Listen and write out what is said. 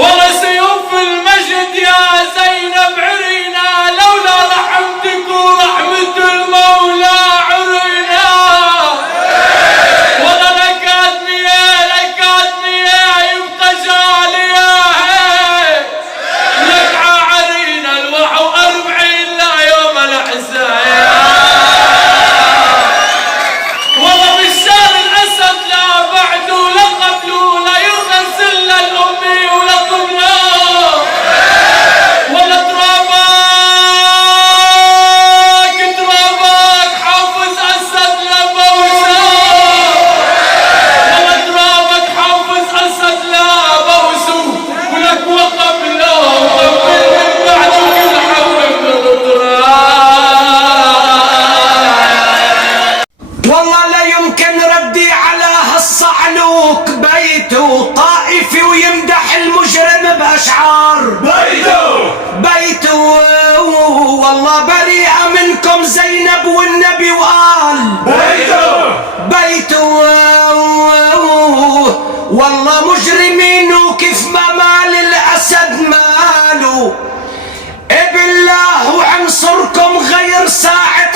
والله سيوف المجد يا زينب عرينا، لولا رحمتك ورحمة المولى عرينا. والله الأكاديمية يبقى جالية، يقع عرينا الوحو 40 لا يوم الحسين. والله بالشار الأسد لا بعد ولا قبل ولا يرغس إلا الأمي ولا قبله. ولا ترابك حافظ أسد لبوسه. ولا ترابك حافظ أسد لبوسه، ولك وقبله وقبل من بعده كل حول من التراب. والله لا يمكن ردي على هالصعلوك بيته طائفي ويمدح المجرم بأشعار بيته. والله بريئة منكم زينب والنبي وقال بيته. والله مجرمين وكيف ما مال الأسد ماله. بالله وعنصركم غير ساعة